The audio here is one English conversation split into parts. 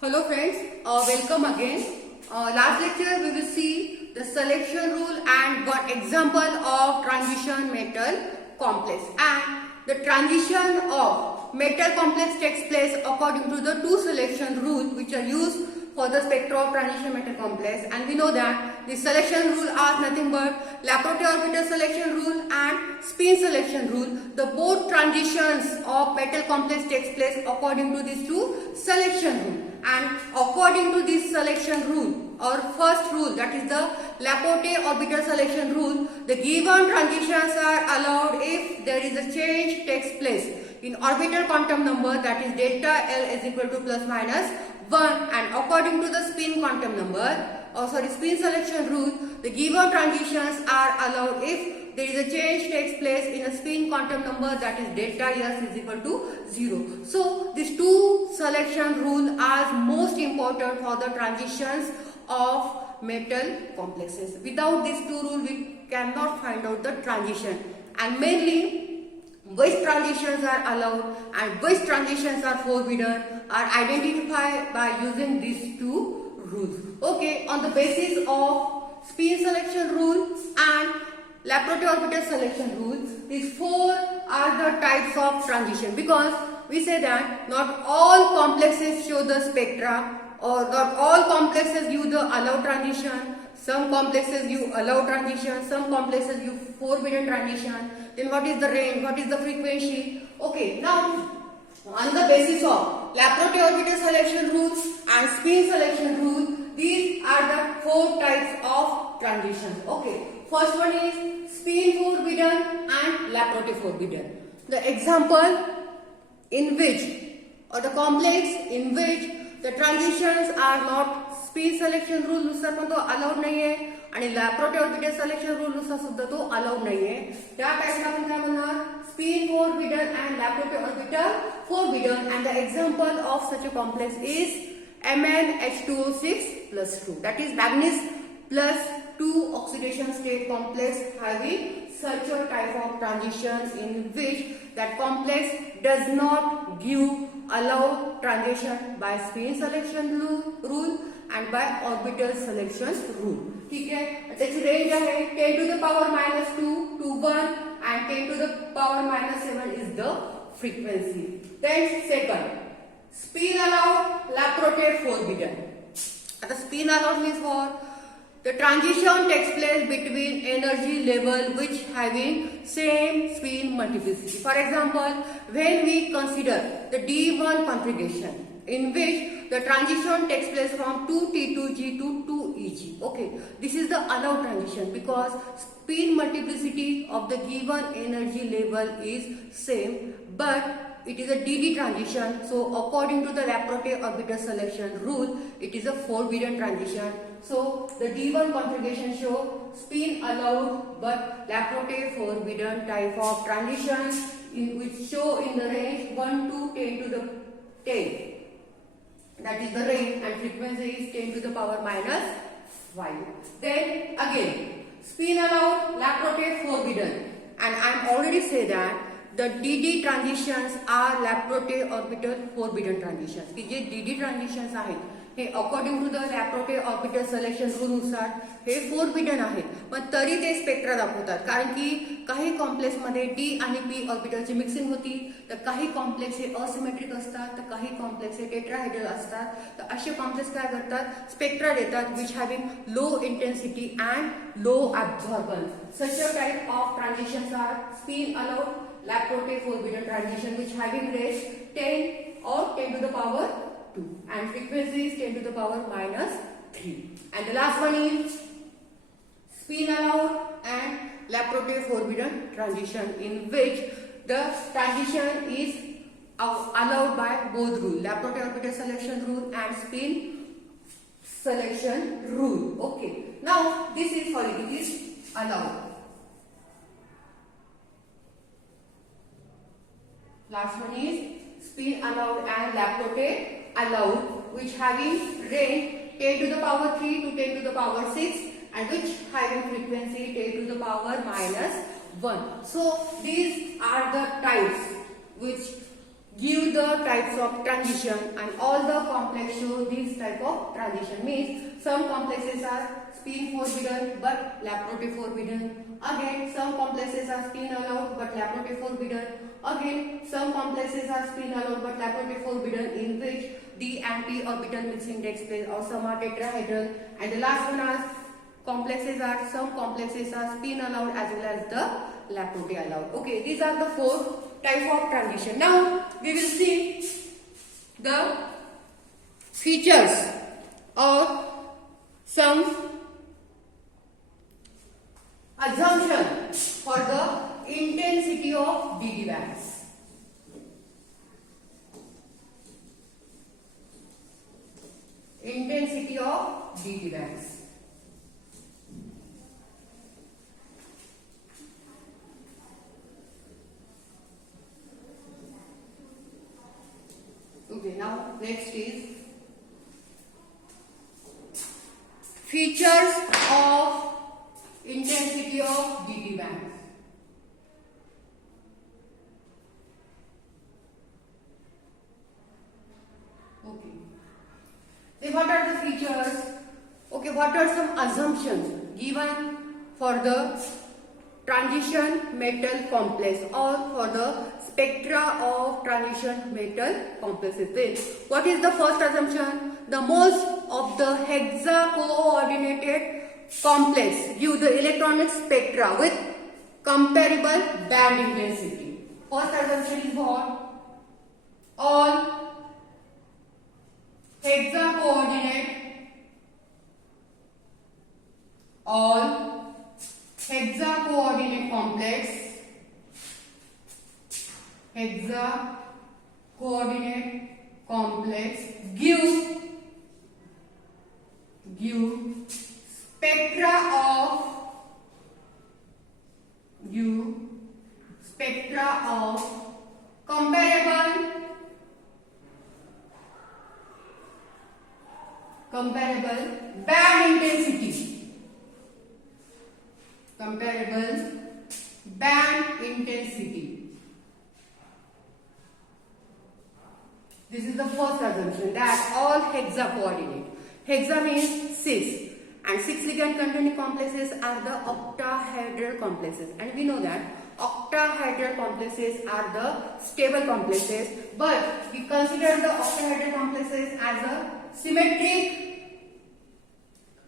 Hello friends, welcome again. Last lecture we will see the selection rule and one example of transition metal complex, and the transition of metal complex takes place according to the two selection rules which are used for the spectra of transition metal complex. And we know that the selection rule are nothing but Laporte orbital selection rule and spin selection rule. The both transitions of metal complex takes place according to these two selection rule. And according to this selection rule or first rule, that is the Laporte orbital selection rule, the given transitions are allowed if there is a change takes place in orbital quantum number, that is delta L is equal to plus minus 1, and according to the spin quantum number spin selection rule, the given transitions are allowed if there is a change takes place in a spin quantum number, that is delta S is equal to 0. So these two selection rules are most important for the transitions of metal complexes. Without these two rules we cannot find out the transition, and mainly which transitions are allowed and which transitions are forbidden are identified by using these two rules. Okay, on the basis of spin selection rule and Laporte orbital selection rules, these four are the types of transition, because we say that not all complexes show the spectra, or not all complexes give the allowed transition. Some complexes give allowed transition, some complexes give forbidden transition. Then what is the range, what is the frequency? Okay, now on the basis of Laporte orbital selection rules and spin selection rules, these are the four types of transitions. Okay, first one is spin forbidden and Laporte forbidden. The example in which, or the complex in which the transitions are not spin selection rule नुसार पण तो allowed नाहीये आणि Laporte orbital selection rule नुसार सुद्धा तो allowed नाहीये, त्या टाइपला आपण काय म्हणणार, spin forbidden and Laporte orbital forbidden. And the example of such a complex is MnH2O6 plus 2, that is manganese plus 2 oxidation state complex having such a type of transitions in which that complex does not give allowed transition by spin selection rule and by orbital selection rule. ठीक है, त्याची range आहे 10 to the power minus 2 to 1 and 10 to the power minus 7 is the frequency. Then second, spin allowed, Laporte forbidden. The spin allowed means what? The transition takes place between energy level which having same spin multiplicity. For example, when we consider the D1 configuration in which the transition takes place from 2T2G to 2EG. Okay, this is the allowed transition because spin multiplicity of the given energy level is same, but it is a DD transition. So according to the Laporte orbital selection rule, it is a forbidden transition. So the D1 configuration show spin allowed but Laporte forbidden type of transitions which show in the range 1 to 10 to the 10. That is the range, and frequency is 10 to the power minus 5. Then again, spin allowed, Laporte forbidden. And I am already say that the DD transitions are Laporte orbital forbidden transitions. कि जे DD transitions आहेत हे according to the Laporte orbital selection rule नुसार हे forbidden आहेत, पण तरी ते spectra दाखवतात, कारण की काही कॉम्प्लेक्स मध्ये डी आणि पी ऑर्बिटलची मिक्सिंग होती, तर काही कॉम्प्लेक्स हे असिमेट्रिक असतात, तर काही कॉम्प्लेक्स हे टेट्राहेड्रल असतात. तर असे कॉम्प्लेक्स काय करतात, स्पेक्ट्रा देतात which having low intensity and low absorbance. Such a type of transitions are spin allowed, Laporte forbidden transition which having range 10 or 10 to the power 2 and frequency is 10 to the power minus 3. And the last one is spin allowed and Laporte forbidden transition in which the transition is allowed by both rule, Laporte orbital selection rule and spin selection rule. Okay, now this is sorry, it is allowed. Last one is spin allowed and Laporte allowed which having range 10 to the power 3 to 10 to the power 6 and which having frequency 10 to the power minus 1. So these are the types which give the types of transition, and all the complex show this type of transition. Means some complexes are spin forbidden but Laporte forbidden. Again, some complexes are spin allowed but Laporte forbidden. Again, some complexes are spin allowed but Laporte forbidden, in which d and p orbital mixing takes place, or some are tetrahedral. And the last one are some complexes are spin allowed as well as the Laporte allowed. Okay, these are the four types of transition. Now we will see the features or some assumption for the intensity of DD bands. Intensity of DD bands. Okay, now next is features of intensity of DD bands. Okay. Then what are the features? Okay, what are some assumptions given for the transition metal complex or for the spectra of transition metal complexes? Then what is the first assumption? The moles of the hexa-coordinated complex give the electronic spectra with comparable band intensity. First assumption is what? All hexa-coordinate complex give spectra of comparable band intensity. This is the first assumption, that all hexa coordinate. Hexa means 6, and 6 ligand containing complexes are the octahedral complexes, and we know that octahedral complexes are the stable complexes, but we consider the octahedral complexes as a symmetric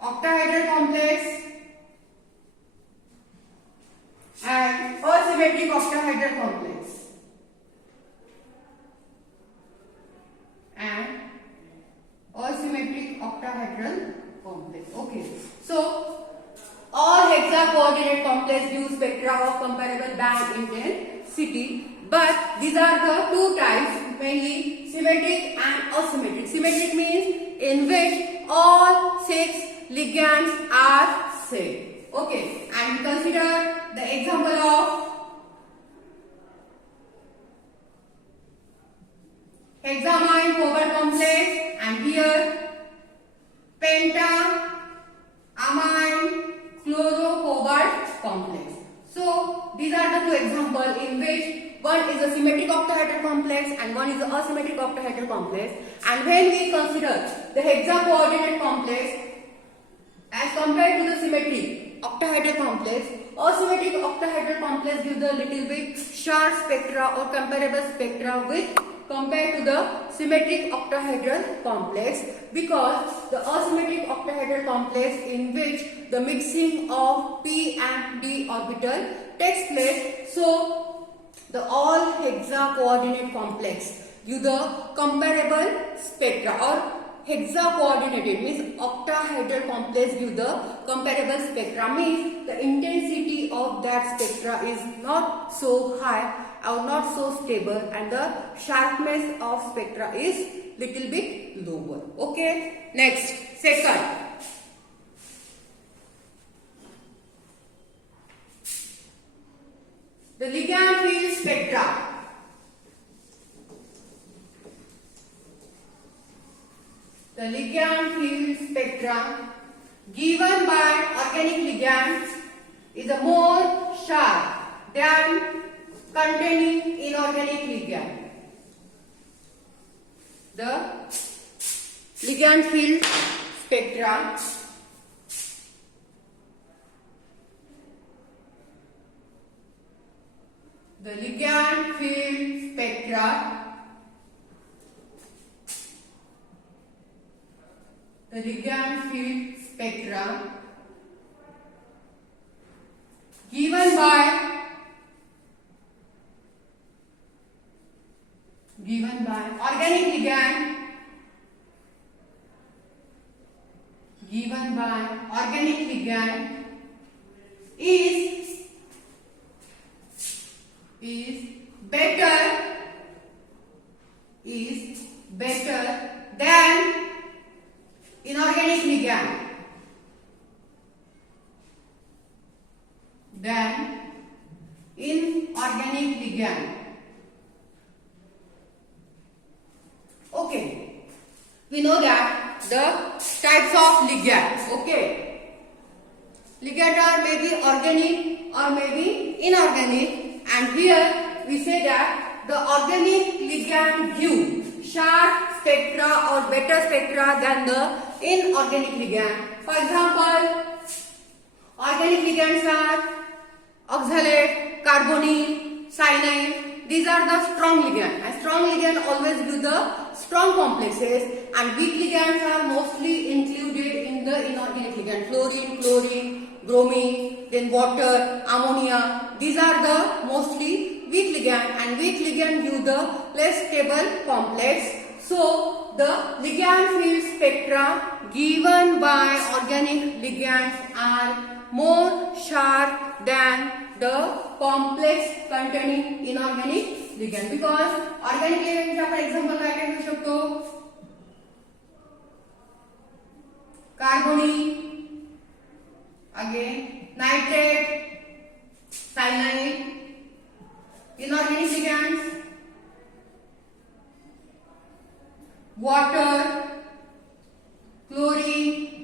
octahedral complex and asymmetric octahedral complex. Okay, so all hexa-coordinate complex give spectra of comparable band intensity, but these are the two types, mainly symmetric and asymmetric. Symmetric means in which all 6 ligands are same. Okay, and consider the example of hexamine cobalt complex, and here penta amine chlorocobalt complex. So these are the two examples in which one is a symmetric octahedral complex and one is an asymmetric octahedral complex. And when we consider the hexa-coordinate complex as compared to the symmetric octahedral complex, asymmetric octahedral complex gives the little bit sharp spectra or comparable spectra with compared to the symmetric octahedral complex, because the asymmetric octahedral complex in which the mixing of p and d orbital takes place, so the all hexa coordinate complex give the comparable spectra, or hexa coordinated means octahedral complex give the comparable spectra, means the intensity of that spectra is not so high or not so stable, and the sharpness of spectra is little bit lower. Okay, next, second, the ligand field spectra. The ligand field spectra given by organic ligands is a more sharp than containing inorganic ligand. the ligand field spectra, the ligand field spectra, the ligand field spectra given by organic ligand, given by organic ligand is better than inorganic ligand, Okay, we know that the types of ligands. Okay, ligand are maybe organic or maybe inorganic, and here we say that the organic ligand give sharp spectra or better spectra than the inorganic ligand. For example, organic ligands are oxalate, carbonyl, cyanide. These are the strong ligand, and strong ligand always give the strong complexes, and weak ligands are mostly included in the inorganic ligand. Fluorine, chlorine, bromine, then water, ammonia. These are the mostly weak ligand, and weak ligand give the less stable complex. So the ligand field spectra given by organic ligands are more sharp than the complex containing inorganic ligand, because organic ligand आपण example काय काय घेऊ शकतो, carbonyl, again nitrate, cyanide. Inorganic ligands, water, chlorine.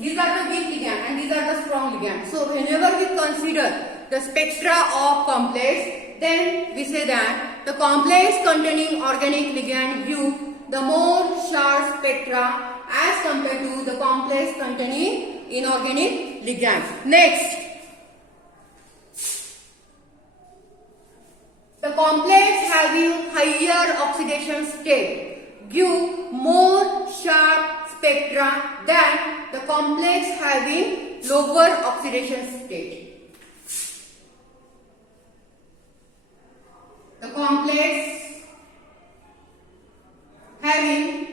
These are the weak ligand and these are the strong ligand. So whenever we consider the spectra of complex, then we say that the complex containing organic ligand give the more sharp spectra as compared to the complex containing inorganic ligand. Next, the complex having higher oxidation state give more sharp spectra than the complex having lower oxidation state. The complex having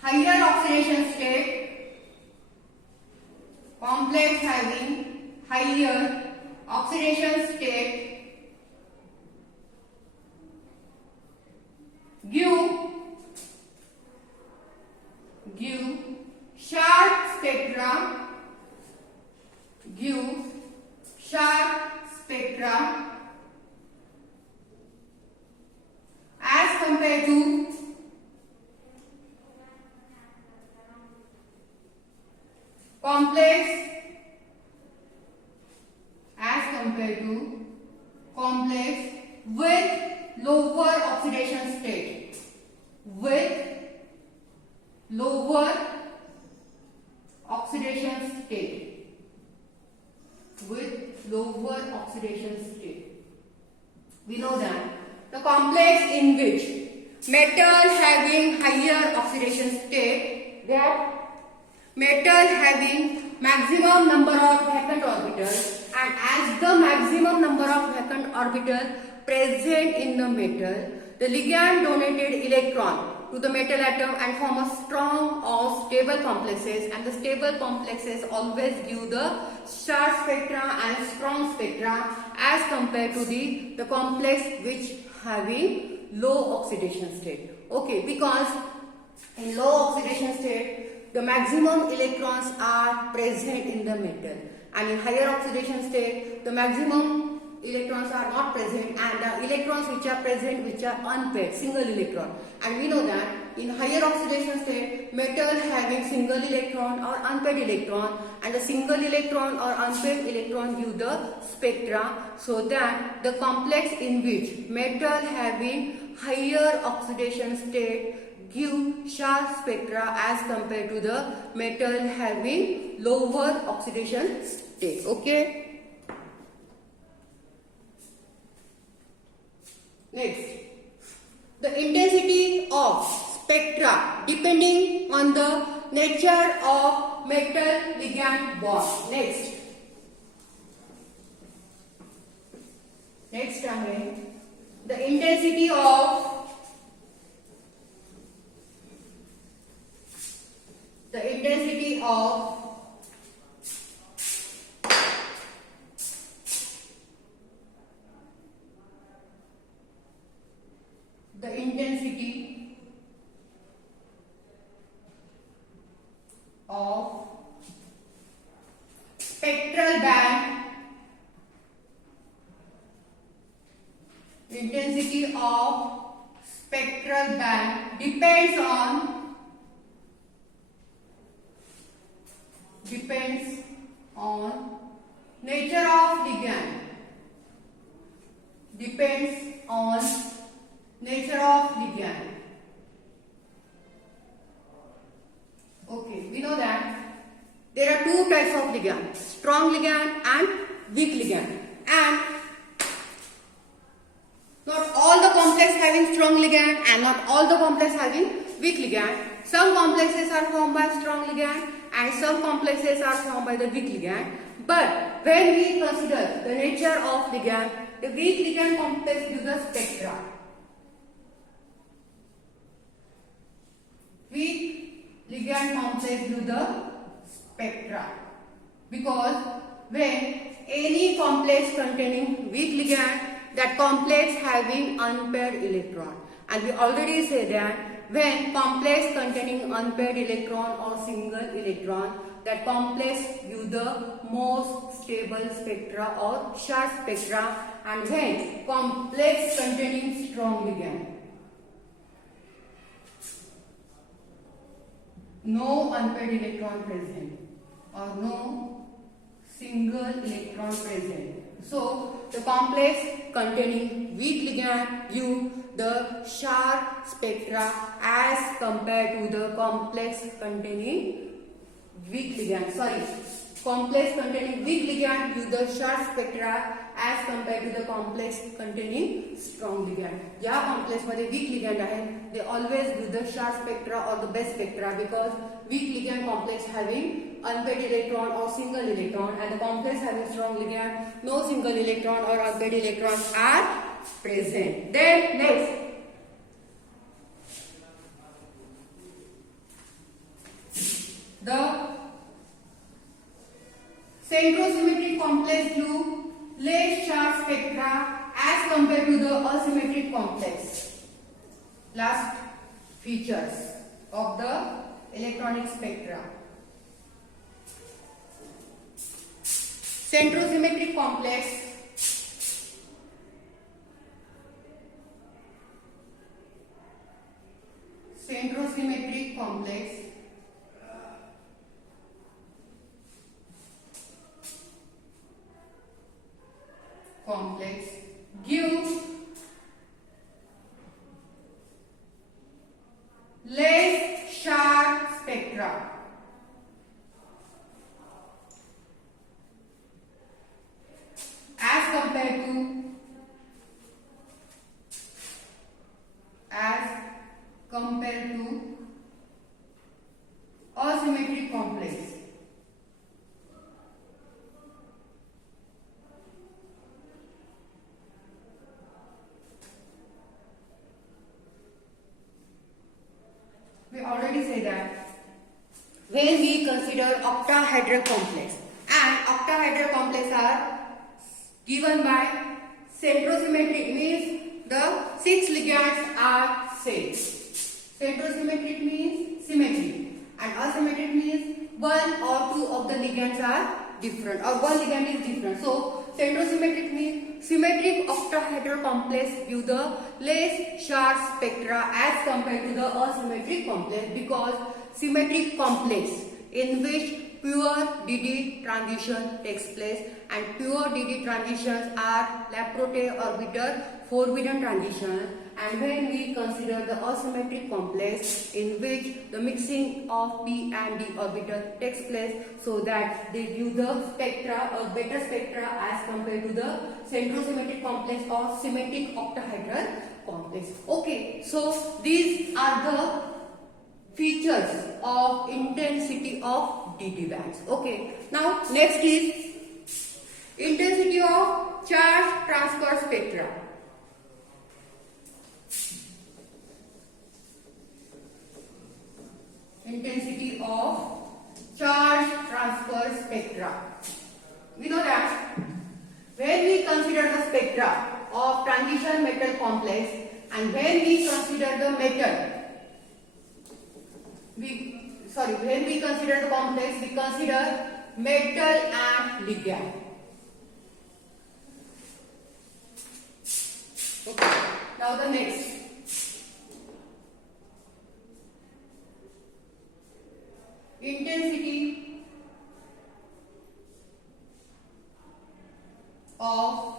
higher oxidation state, complex having higher oxidation state give sharp spectra as compared to complex with lower oxidation state, We know that the complex in which metal having higher oxidation state, that metal having maximum number of vacant orbitals, and as the maximum number of vacant orbitals present in the metal, the ligand donated electron to the metal atom and form a strong or stable complexes, and the stable complexes always give the sharp spectra and strong spectra as compared to the complex which having low oxidation state. Okay, because in low oxidation state the maximum electrons are present in the metal, and in higher oxidation state the maximum electrons are not present, and the electrons which are present which are unpaired, single electron. And we know that in higher oxidation state metal having single electron or unpaired electron, and the single electron or unpaired electron give the spectra, so that the complex in which metal having higher oxidation state give sharp spectra as compared to the metal having lower oxidation state. Okay. Next, the intensity of spectra depending on the nature of metal ligand bond. Next the intensity of spectral band, intensity of spectral band depends on nature of ligand. Okay, we know that there are two types of ligand, strong ligand and weak ligand, and not all the complex having strong ligand and not all the complex having weak ligand. Some complexes are formed by strong ligand and some complexes are formed by the weak ligand. But when we consider the nature of ligand, the weak ligand complex gives the spectra. Weak ligand complex gives the spectra, because when any complex containing weak ligand, that complex having unpaired electron, and we already said that when complex containing unpaired electron or single electron, that complex gives the most stable spectra or sharp spectra, and when complex containing strong ligand, no unpaired electron present or no single electron present. So the complex containing weak ligand give the sharp spectra as compared to the complex containing weak ligand. Complex containing weak ligand give the sharp spectra as compared to the complex containing strong ligand. या complex मध्ये weak ligand आहे, they always give the sharp spectra or the best spectra, because weak ligand complex having unpaired electron or single electron, and the complex having strong ligand, no single electron or unpaired electrons are present. Then next, the centrosymmetric complex give less sharp spectra as compared to the asymmetric complex. Last features of the electronic spectra. Centrosymmetric complex give less sharp spectra as compared to asymmetric complex. We already said that when we consider octahedral complex, and octahedral complex are given by centrosymmetric, means the 6 ligands are same. Centrosymmetric means symmetry, and asymmetric means 1 or 2 of the ligands are different, or one ligand is different. So centrosymmetric means symmetric octahedral complex give the less sharp spectra as compared to the asymmetric complex, because symmetric complex in which pure DD transition takes place, and pure DD transitions are Laporte orbiter forbidden transition. And when we consider the asymmetric complex in which the mixing of p and d orbital takes place, so that they give the spectra or better spectra as compared to the centrosymmetric complex or symmetric octahedral complex. Okay, so these are the features of intensity of DD bands. Okay, now next is intensity of charge transfer spectra. Intensity of charge transfer spectra. We know that when we consider the spectra of transition metal complex, and when we consider the metal, when we consider the complex, we consider metal and ligand. Okay. Now the next. Intensity of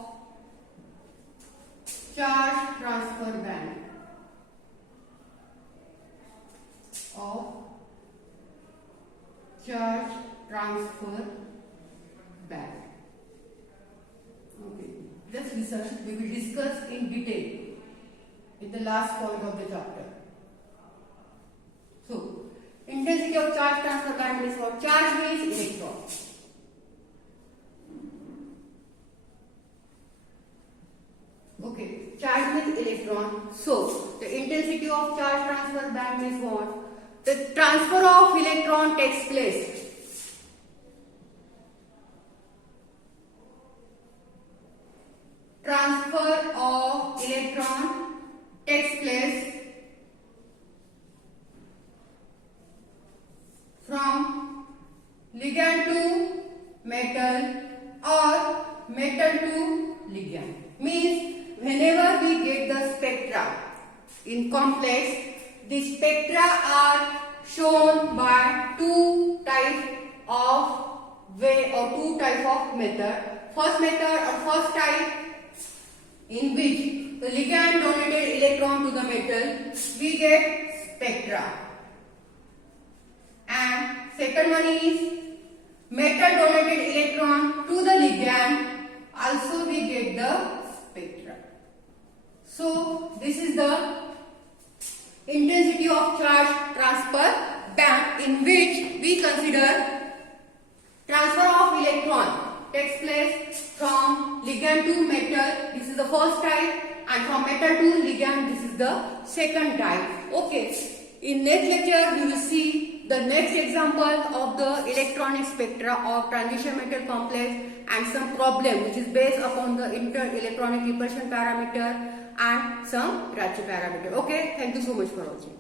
charge transfer band. Charge transfer band. Okay. Just listen. We will discuss in detail in the last point of the chapter. So, intensity of charge transfer band means what? Charge means electron. Okay, charge means electron. So, the intensity of charge transfer band means what? The transfer of electron takes place. Transfer of electron takes place from ligand to metal or metal to ligand. Means whenever we get the spectra in complex, the spectra are shown by two types of way or two types of method. First method or first type, in which the ligand donated electron to the metal, we get spectra. And second one is metal donated electron to the ligand, also we get the spectra. So this is the intensity of charge transfer band in which we consider transfer of electron takes place from ligand to metal. This is the first type, and from metal to ligand, this is the second type. Okay. In next lecture, we will see the next example of the electronic spectra of transition metal complex and some problem which is based upon the inter-electronic repulsion parameter and some Ricci parameter. Okay. Thank you so much for watching.